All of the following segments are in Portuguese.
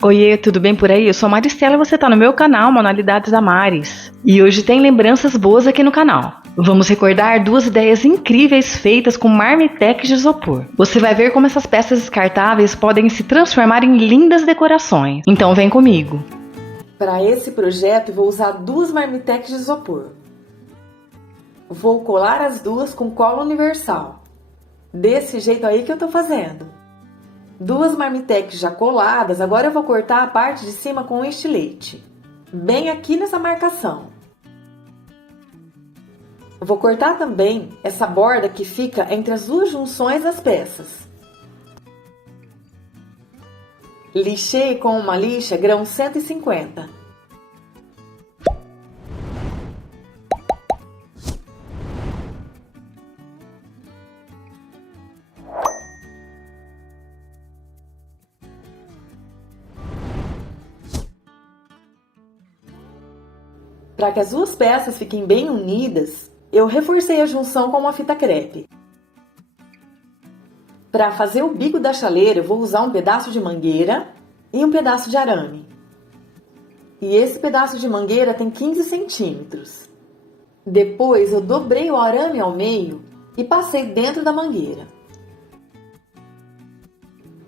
Oiê, tudo bem por aí? Eu sou a Maristela e você está no meu canal Manualidades da Maris. E hoje tem lembranças boas aqui no canal. Vamos recordar duas ideias incríveis feitas com marmitex de isopor. Você vai ver como essas peças descartáveis podem se transformar em lindas decorações. Então vem comigo. Para esse projeto vou usar duas marmitex de isopor. Vou colar as duas com cola universal. Desse jeito aí que eu tô fazendo. Duas marmitex já coladas, agora eu vou cortar a parte de cima com um estilete. Bem aqui nessa marcação. Vou cortar também essa borda que fica entre as duas junções das peças. Lixei com uma lixa grão 150. Para que as duas peças fiquem bem unidas, eu reforcei a junção com uma fita crepe. Para fazer o bico da chaleira, eu vou usar um pedaço de mangueira e um pedaço de arame. E esse pedaço de mangueira tem 15 centímetros. Depois eu dobrei o arame ao meio e passei dentro da mangueira.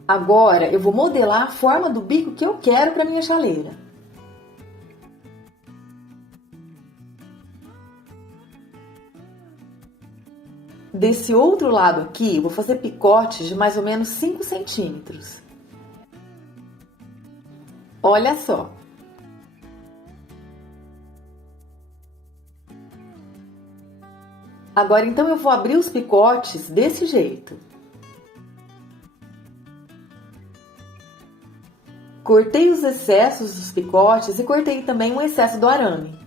Agora eu vou modelar a forma do bico que eu quero para minha chaleira. Desse outro lado aqui, eu vou fazer picotes de mais ou menos 5 centímetros. Olha só. Agora então eu vou abrir os picotes desse jeito. Cortei os excessos dos picotes e cortei também o excesso do arame.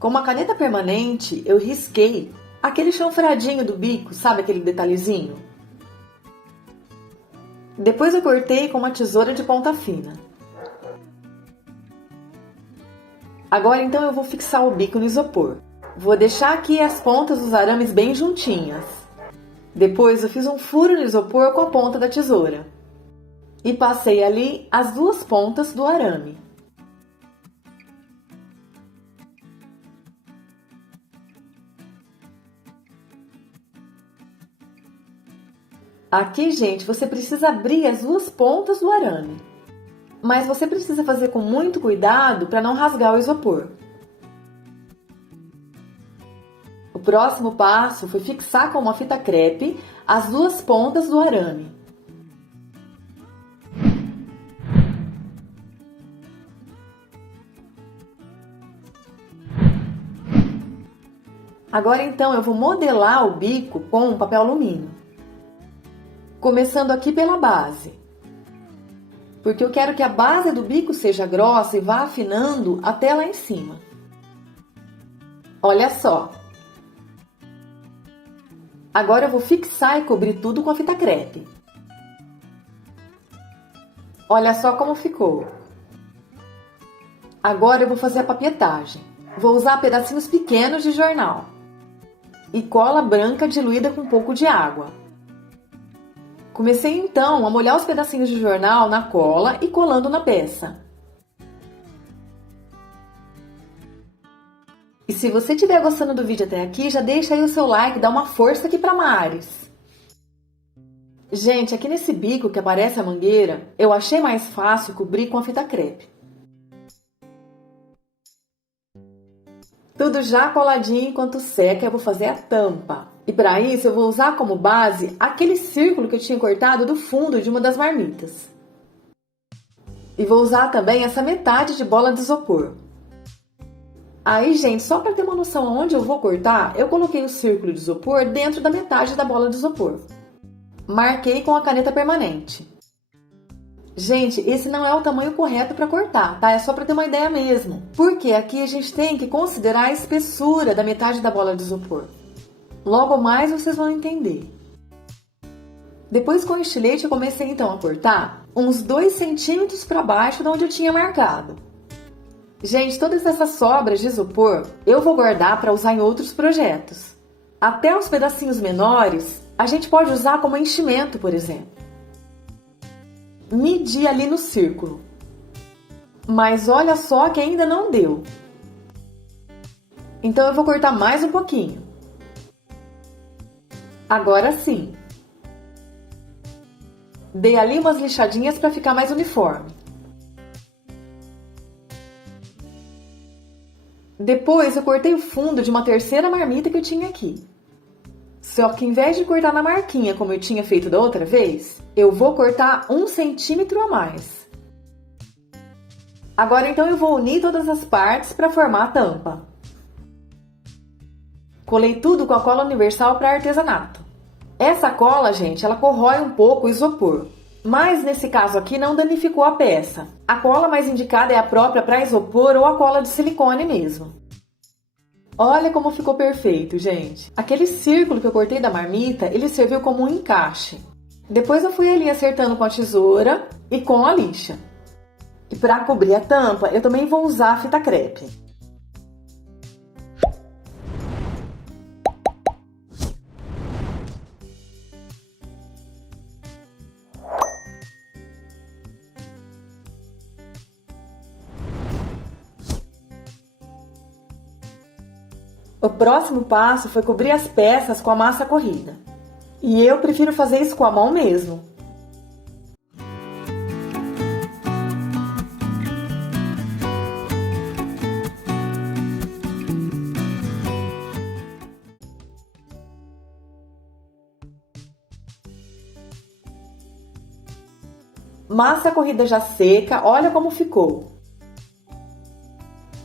Com uma caneta permanente, eu risquei aquele chanfradinho do bico, sabe aquele detalhezinho? Depois eu cortei com uma tesoura de ponta fina. Agora então eu vou fixar o bico no isopor. Vou deixar aqui as pontas dos arames bem juntinhas. Depois eu fiz um furo no isopor com a ponta da tesoura. E passei ali as duas pontas do arame. Aqui, gente, você precisa abrir as duas pontas do arame. Mas você precisa fazer com muito cuidado para não rasgar o isopor. O próximo passo foi fixar com uma fita crepe as duas pontas do arame. Agora então eu vou modelar o bico com um papel alumínio. Começando aqui pela base, porque eu quero que a base do bico seja grossa e vá afinando até lá em cima. Olha só. Agora eu vou fixar e cobrir tudo com a fita crepe. Olha só como ficou. Agora eu vou fazer a papietagem. Vou usar pedacinhos pequenos de jornal e cola branca diluída com um pouco de água. Comecei então a molhar os pedacinhos de jornal na cola e colando na peça. E se você estiver gostando do vídeo até aqui, já deixa aí o seu like, dá uma força aqui pra Maris. Gente, aqui nesse bico que aparece a mangueira, eu achei mais fácil cobrir com a fita crepe. Tudo já coladinho, enquanto seca eu vou fazer a tampa. E para isso eu vou usar como base aquele círculo que eu tinha cortado do fundo de uma das marmitas. E vou usar também essa metade de bola de isopor. Aí, gente, só para ter uma noção onde eu vou cortar, eu coloquei o círculo de isopor dentro da metade da bola de isopor. Marquei com a caneta permanente. Gente, esse não é o tamanho correto para cortar, tá? É só para ter uma ideia mesmo. Porque aqui a gente tem que considerar a espessura da metade da bola de isopor. Logo mais vocês vão entender. Depois com o estilete eu comecei então a cortar uns 2 centímetros para baixo de onde eu tinha marcado. Gente, todas essas sobras de isopor eu vou guardar para usar em outros projetos. Até os pedacinhos menores a gente pode usar como enchimento, por exemplo. medi ali no círculo. Mas olha só que ainda não deu. Então eu vou cortar mais um pouquinho. Agora sim. Dei ali umas lixadinhas para ficar mais uniforme. Depois eu cortei o fundo de uma terceira marmita que eu tinha aqui. Só que em vez de cortar na marquinha como eu tinha feito da outra vez, eu vou cortar 1 centímetro a mais. Agora então eu vou unir todas as partes para formar a tampa. Colei tudo com a cola universal para artesanato. Essa cola, gente, ela corrói um pouco o isopor. Mas nesse caso aqui não danificou a peça. A cola mais indicada é a própria para isopor ou a cola de silicone mesmo. Olha como ficou perfeito, gente. Aquele círculo que eu cortei da marmita, ele serviu como um encaixe. Depois eu fui ali acertando com a tesoura e com a lixa. E para cobrir a tampa, eu também vou usar fita crepe. O próximo passo foi cobrir as peças com a massa corrida. E eu prefiro fazer isso com a mão mesmo. Massa corrida já seca, olha como ficou.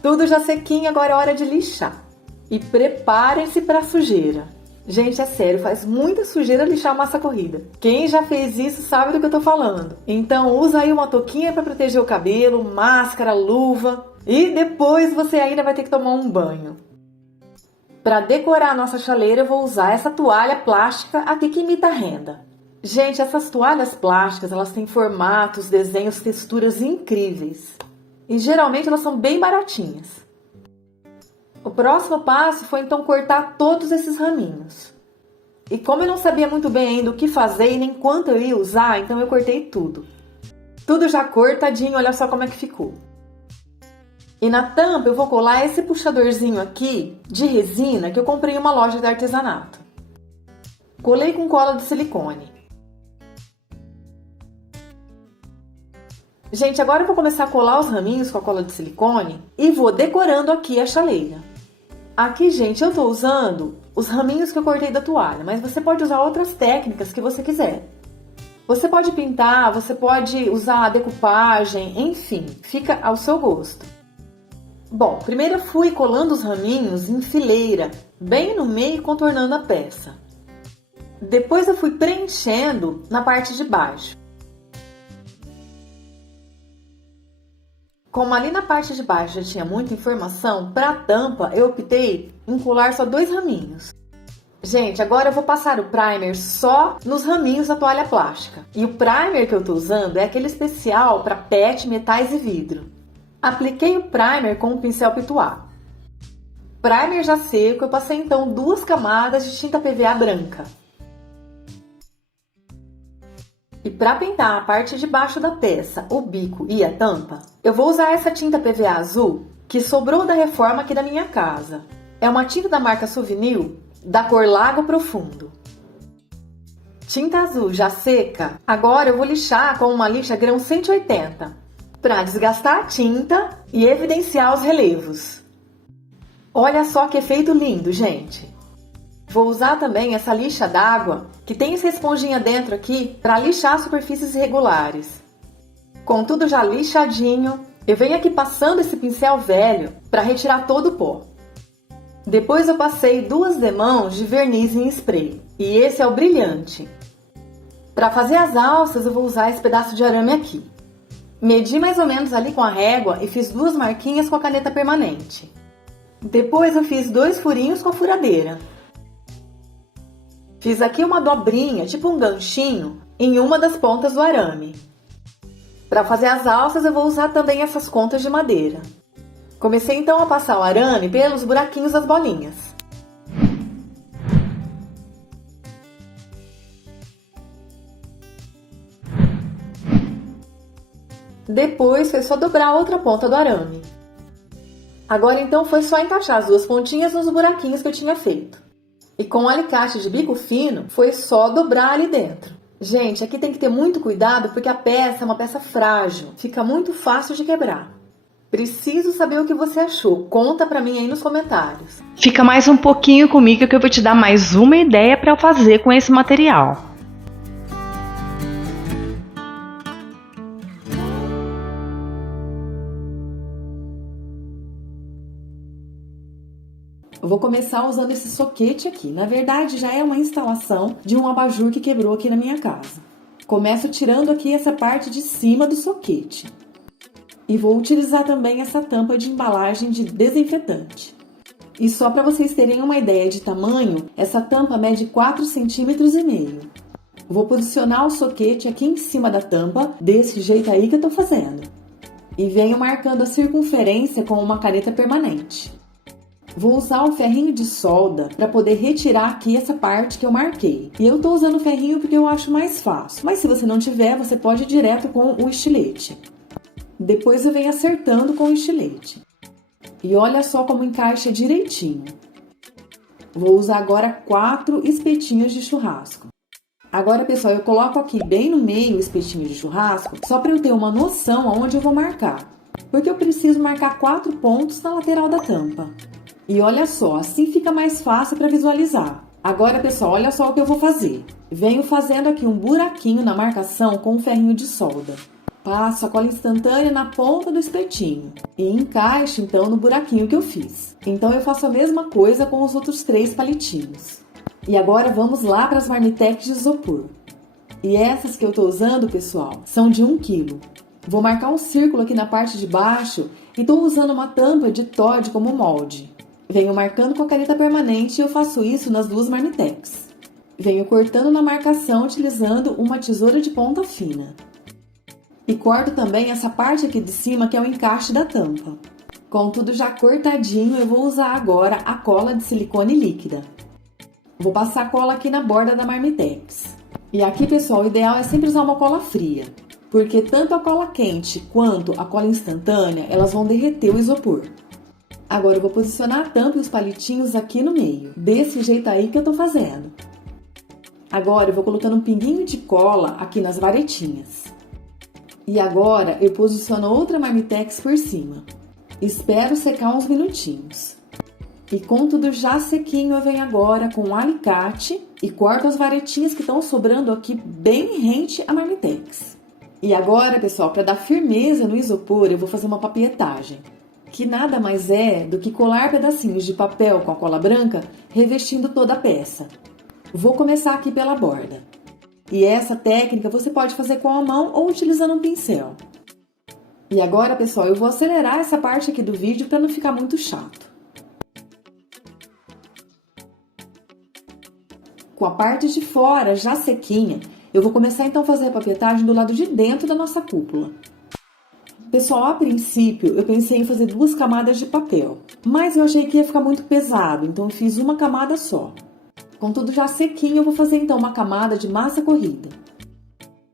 Tudo já sequinho, agora é hora de lixar. E preparem-se para a sujeira. Gente, é sério, faz muita sujeira lixar a massa corrida. Quem já fez isso sabe do que eu tô falando. Então usa aí uma touquinha para proteger o cabelo, máscara, luva. E depois você ainda vai ter que tomar um banho. Para decorar a nossa chaleira eu vou usar essa toalha plástica aqui que imita renda. Gente, essas toalhas plásticas, elas têm formatos, desenhos, texturas incríveis. E geralmente elas são bem baratinhas. O próximo passo foi então cortar todos esses raminhos. E como eu não sabia muito bem ainda o que fazer e nem quanto eu ia usar, então eu cortei tudo. Tudo já cortadinho, olha só como é que ficou. E na tampa eu vou colar esse puxadorzinho aqui de resina que eu comprei em uma loja de artesanato. Colei com cola de silicone. Gente, agora eu vou começar a colar os raminhos com a cola de silicone e vou decorando aqui a chaleira. Aqui, gente, eu tô usando os raminhos que eu cortei da toalha, mas você pode usar outras técnicas que você quiser. Você pode pintar, você pode usar a decupagem, enfim, fica ao seu gosto. Bom, primeiro eu fui colando os raminhos em fileira, bem no meio, contornando a peça. Depois eu fui preenchendo na parte de baixo. Como ali na parte de baixo já tinha muita informação, para a tampa eu optei em colar só 2 raminhos. Gente, agora eu vou passar o primer só nos raminhos da toalha plástica. E o primer que eu estou usando é aquele especial para PET, metais e vidro. Apliquei o primer com um pincel pituá. Primer já seco, eu passei então 2 camadas de tinta PVA branca. E para pintar a parte de baixo da peça, o bico e a tampa, eu vou usar essa tinta PVA azul que sobrou da reforma aqui da minha casa. É uma tinta da marca Souvenir, da cor Lago Profundo. Tinta azul já seca, agora eu vou lixar com uma lixa grão 180, para desgastar a tinta e evidenciar os relevos. Olha só que efeito lindo, gente! Vou usar também essa lixa d'água, que tem essa esponjinha dentro aqui, para lixar superfícies irregulares. Com tudo já lixadinho, eu venho aqui passando esse pincel velho para retirar todo o pó. Depois eu passei 2 demãos de verniz em spray, e esse é o brilhante. Para fazer as alças eu vou usar esse pedaço de arame aqui. Medi mais ou menos ali com a régua e fiz 2 marquinhas com a caneta permanente. Depois eu fiz 2 furinhos com a furadeira. Fiz aqui uma dobrinha, tipo um ganchinho, em uma das pontas do arame. Para fazer as alças eu vou usar também essas contas de madeira. Comecei então a passar o arame pelos buraquinhos das bolinhas. Depois foi só dobrar a outra ponta do arame. Agora então foi só encaixar as duas pontinhas nos buraquinhos que eu tinha feito. E com o alicate de bico fino, foi só dobrar ali dentro. Gente, aqui tem que ter muito cuidado porque a peça é uma peça frágil, fica muito fácil de quebrar. Preciso saber o que você achou, conta pra mim aí nos comentários. Fica mais um pouquinho comigo que eu vou te dar mais uma ideia para fazer com esse material. Eu vou começar usando esse soquete aqui. Na verdade, já é uma instalação de um abajur que quebrou aqui na minha casa. Começo tirando aqui essa parte de cima do soquete. E vou utilizar também essa tampa de embalagem de desinfetante. E só para vocês terem uma ideia de tamanho, essa tampa mede 4,5 cm. Vou posicionar o soquete aqui em cima da tampa, desse jeito aí que eu tô fazendo. E venho marcando a circunferência com uma caneta permanente. Vou usar o ferrinho de solda para poder retirar aqui essa parte que eu marquei. E eu tô usando o ferrinho porque eu acho mais fácil. Mas se você não tiver, você pode ir direto com o estilete. Depois eu venho acertando com o estilete. E olha só como encaixa direitinho. Vou usar agora 4 espetinhos de churrasco. Agora, pessoal, eu coloco aqui bem no meio o espetinho de churrasco, só para eu ter uma noção aonde eu vou marcar. Porque eu preciso marcar 4 pontos na lateral da tampa. E olha só, assim fica mais fácil para visualizar. Agora, pessoal, olha só o que eu vou fazer. Venho fazendo aqui um buraquinho na marcação com um ferrinho de solda. Passo a cola instantânea na ponta do espetinho e encaixo então no buraquinho que eu fiz. Então eu faço a mesma coisa com os outros 3 palitinhos. E agora vamos lá para as marmitex de isopor. E essas que eu estou usando, pessoal, são de 1 kg. Vou marcar um círculo aqui na parte de baixo e estou usando uma tampa de Toddy como molde. Venho marcando com a caneta permanente e eu faço isso nas 2 marmitex. Venho cortando na marcação utilizando uma tesoura de ponta fina. E corto também essa parte aqui de cima que é o encaixe da tampa. Com tudo já cortadinho, eu vou usar agora a cola de silicone líquida. Vou passar a cola aqui na borda da marmitex. E aqui, pessoal, o ideal é sempre usar uma cola fria, porque tanto a cola quente quanto a cola instantânea, elas vão derreter o isopor. Agora eu vou posicionar a tampa e os palitinhos aqui no meio, desse jeito aí que eu tô fazendo. Agora eu vou colocando um pinguinho de cola aqui nas varetinhas. E agora eu posiciono outra marmitex por cima. Espero secar uns minutinhos. E com tudo já sequinho, eu venho agora com um alicate e corto as varetinhas que estão sobrando aqui bem rente à marmitex. E agora, pessoal, para dar firmeza no isopor, eu vou fazer uma papietagem, que nada mais é do que colar pedacinhos de papel com a cola branca revestindo toda a peça. Vou começar aqui pela borda. E essa técnica você pode fazer com a mão ou utilizando um pincel. E agora, pessoal, eu vou acelerar essa parte aqui do vídeo para não ficar muito chato. Com a parte de fora já sequinha, eu vou começar então a fazer a papietagem do lado de dentro da nossa cúpula. Pessoal, a princípio eu pensei em fazer 2 camadas de papel, mas eu achei que ia ficar muito pesado, então eu fiz uma camada só. Com tudo já sequinho, eu vou fazer então uma camada de massa corrida.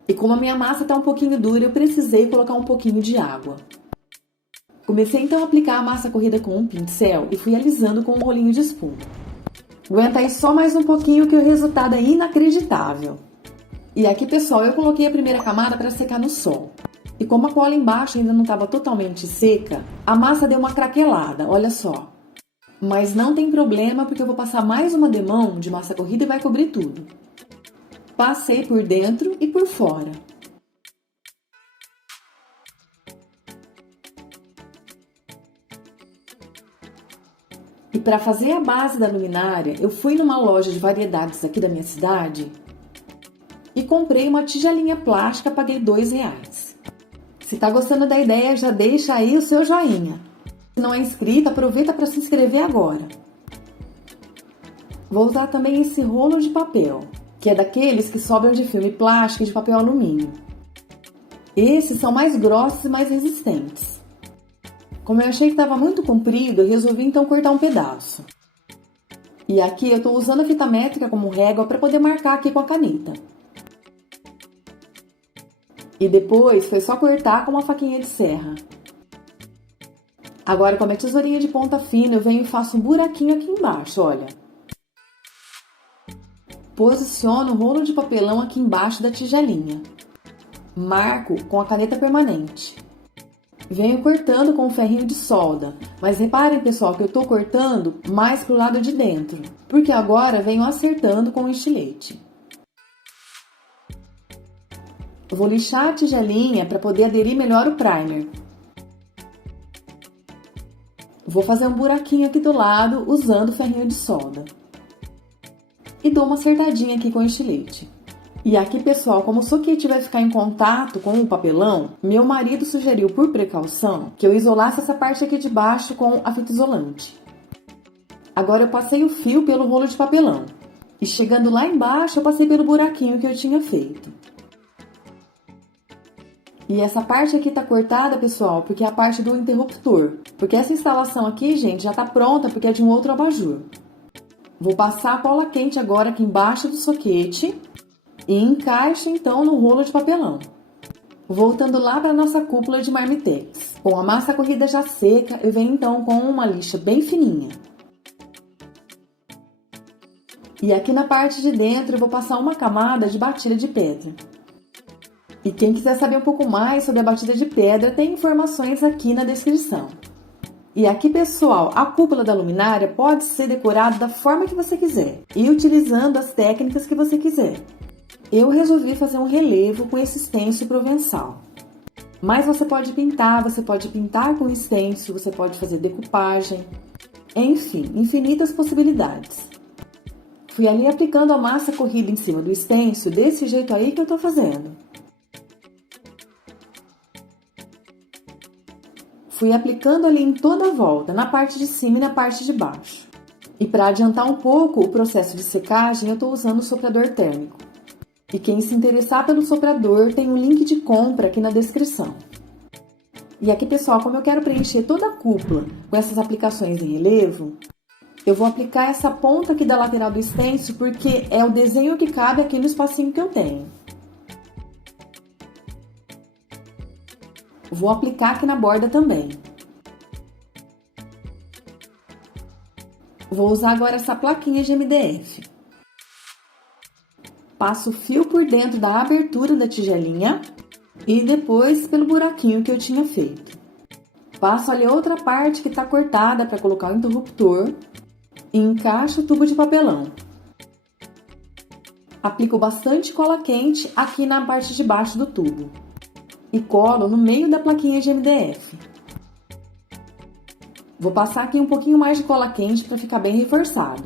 E como a minha massa está um pouquinho dura, eu precisei colocar um pouquinho de água. Comecei então a aplicar a massa corrida com um pincel e fui alisando com um rolinho de espuma. Aguenta aí só mais um pouquinho que o resultado é inacreditável. E aqui, pessoal, eu coloquei a primeira camada para secar no sol. E como a cola embaixo ainda não estava totalmente seca, a massa deu uma craquelada, olha só. Mas não tem problema porque eu vou passar mais uma demão de massa corrida e vai cobrir tudo. Passei por dentro e por fora. E para fazer a base da luminária, eu fui numa loja de variedades aqui da minha cidade e comprei uma tigelinha plástica, paguei R$2. Se tá gostando da ideia, já deixa aí o seu joinha. Se não é inscrito, aproveita para se inscrever agora. Vou usar também esse rolo de papel, que é daqueles que sobram de filme plástico e de papel alumínio. Esses são mais grossos e mais resistentes. Como eu achei que estava muito comprido, eu resolvi então cortar um pedaço. E aqui eu estou usando a fita métrica como régua para poder marcar aqui com a caneta. E depois foi só cortar com uma faquinha de serra. Agora com a minha tesourinha de ponta fina eu venho e faço um buraquinho aqui embaixo, olha. Posiciono o rolo de papelão aqui embaixo da tigelinha. Marco com a caneta permanente. Venho cortando com um ferrinho de solda, mas reparem, pessoal, que eu estou cortando mais pro lado de dentro, porque agora venho acertando com o estilete. Eu vou lixar a tigelinha para poder aderir melhor o primer. Vou fazer um buraquinho aqui do lado usando o ferrinho de solda. E dou uma acertadinha aqui com o estilete. E aqui, pessoal, como o soquete vai ficar em contato com o papelão, meu marido sugeriu, por precaução, que eu isolasse essa parte aqui de baixo com a fita isolante. Agora eu passei o fio pelo rolo de papelão. E chegando lá embaixo, eu passei pelo buraquinho que eu tinha feito. E essa parte aqui tá cortada, pessoal, porque é a parte do interruptor. Porque essa instalação aqui, gente, já tá pronta porque é de um outro abajur. Vou passar a cola quente agora aqui embaixo do soquete e encaixo então no rolo de papelão. Voltando lá para nossa cúpula de Marmitex. Com a massa corrida já seca, eu venho então com uma lixa bem fininha. E aqui na parte de dentro eu vou passar uma camada de batida de pedra. E quem quiser saber um pouco mais sobre a batida de pedra, tem informações aqui na descrição. E aqui, pessoal, a cúpula da luminária pode ser decorada da forma que você quiser e utilizando as técnicas que você quiser. Eu resolvi fazer um relevo com esse stencil provençal. Mas você pode pintar com stencil, você pode fazer decupagem, enfim, infinitas possibilidades. Fui ali aplicando a massa corrida em cima do stencil desse jeito aí que eu tô fazendo. Fui aplicando ali em toda a volta, na parte de cima e na parte de baixo. E para adiantar um pouco o processo de secagem, eu estou usando o soprador térmico. E quem se interessar pelo soprador, tem um link de compra aqui na descrição. E aqui, pessoal, como eu quero preencher toda a cúpula com essas aplicações em relevo, eu vou aplicar essa ponta aqui da lateral do stencil porque é o desenho que cabe aqui no espacinho que eu tenho. Vou aplicar aqui na borda também. Vou usar agora essa plaquinha de MDF. Passo o fio por dentro da abertura da tigelinha e depois pelo buraquinho que eu tinha feito. Passo ali outra parte que está cortada para colocar o interruptor e encaixo o tubo de papelão. Aplico bastante cola quente aqui na parte de baixo do tubo. E colo no meio da plaquinha de MDF. Vou passar aqui um pouquinho mais de cola quente para ficar bem reforçado.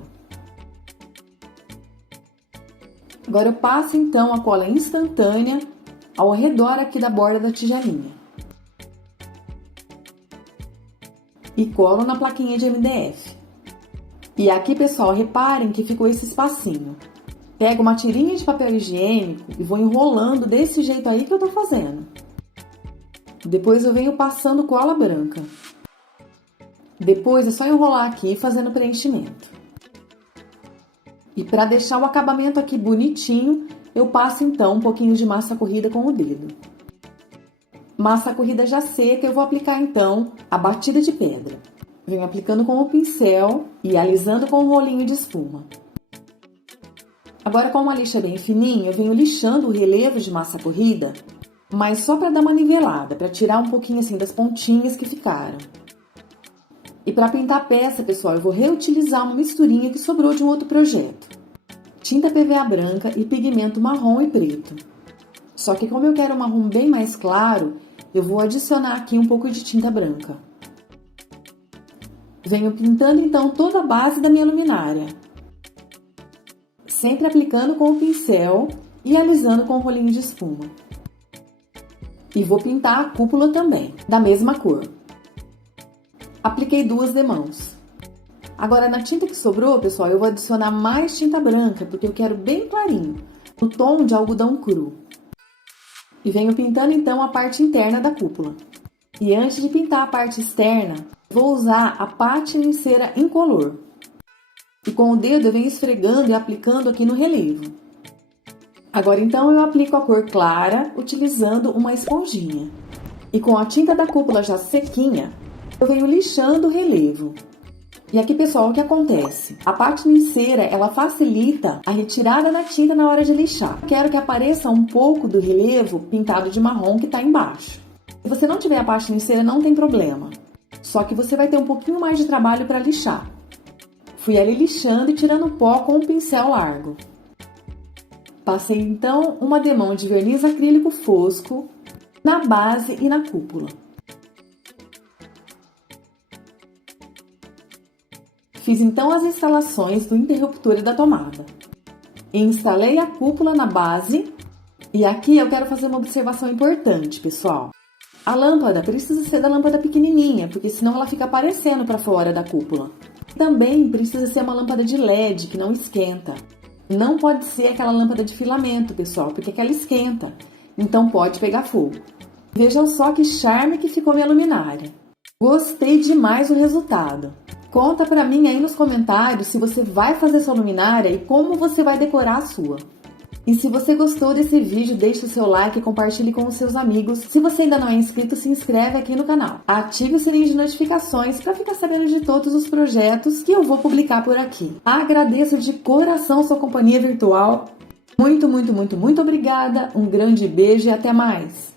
Agora eu passo então a cola instantânea ao redor aqui da borda da tigelinha. E colo na plaquinha de MDF. E aqui, pessoal, reparem que ficou esse espacinho. Pego uma tirinha de papel higiênico e vou enrolando desse jeito aí que eu tô fazendo. Depois eu venho passando cola branca. Depois é só enrolar aqui fazendo preenchimento. E para deixar o acabamento aqui bonitinho, eu passo então um pouquinho de massa corrida com o dedo. Massa corrida já seca, eu vou aplicar então a batida de pedra. Venho aplicando com o pincel e alisando com um rolinho de espuma. Agora com uma lixa bem fininha, eu venho lixando o relevo de massa corrida, mas só para dar uma nivelada, para tirar um pouquinho assim das pontinhas que ficaram. E para pintar a peça, pessoal, eu vou reutilizar uma misturinha que sobrou de um outro projeto. Tinta PVA branca e pigmento marrom e preto. Só que como eu quero um marrom bem mais claro, eu vou adicionar aqui um pouco de tinta branca. Venho pintando então toda a base da minha luminária. Sempre aplicando com o pincel e alisando com o rolinho de espuma. E vou pintar a cúpula também, da mesma cor. Apliquei 2 demãos. Agora na tinta que sobrou, pessoal, eu vou adicionar mais tinta branca, porque eu quero bem clarinho, no tom de algodão cru. E venho pintando então a parte interna da cúpula. E antes de pintar a parte externa, vou usar a pátina em cera incolor. E com o dedo eu venho esfregando e aplicando aqui no relevo. Agora então eu aplico a cor clara utilizando uma esponjinha. E com a tinta da cúpula já sequinha, eu venho lixando o relevo. E aqui, pessoal, o que acontece? A parte linceira, ela facilita a retirada da tinta na hora de lixar. Quero que apareça um pouco do relevo pintado de marrom que está embaixo. Se você não tiver a parte linceira, não tem problema. Só que você vai ter um pouquinho mais de trabalho para lixar. Fui ali lixando e tirando o pó com um pincel largo. Passei então uma demão de verniz acrílico fosco na base e na cúpula. Fiz então as instalações do interruptor e da tomada. Instalei a cúpula na base e aqui eu quero fazer uma observação importante, pessoal. A lâmpada precisa ser da lâmpada pequenininha, porque senão ela fica aparecendo para fora da cúpula. Também precisa ser uma lâmpada de LED que não esquenta. Não pode ser aquela lâmpada de filamento, pessoal, porque aquela esquenta, então pode pegar fogo. Vejam só que charme que ficou minha luminária. Gostei demais do resultado. Conta pra mim aí nos comentários se você vai fazer sua luminária e como você vai decorar a sua. E se você gostou desse vídeo, deixe o seu like e compartilhe com os seus amigos. Se você ainda não é inscrito, se inscreve aqui no canal. Ative o sininho de notificações para ficar sabendo de todos os projetos que eu vou publicar por aqui. Agradeço de coração sua companhia virtual. Muito, muito, muito, muito obrigada. Um grande beijo e até mais.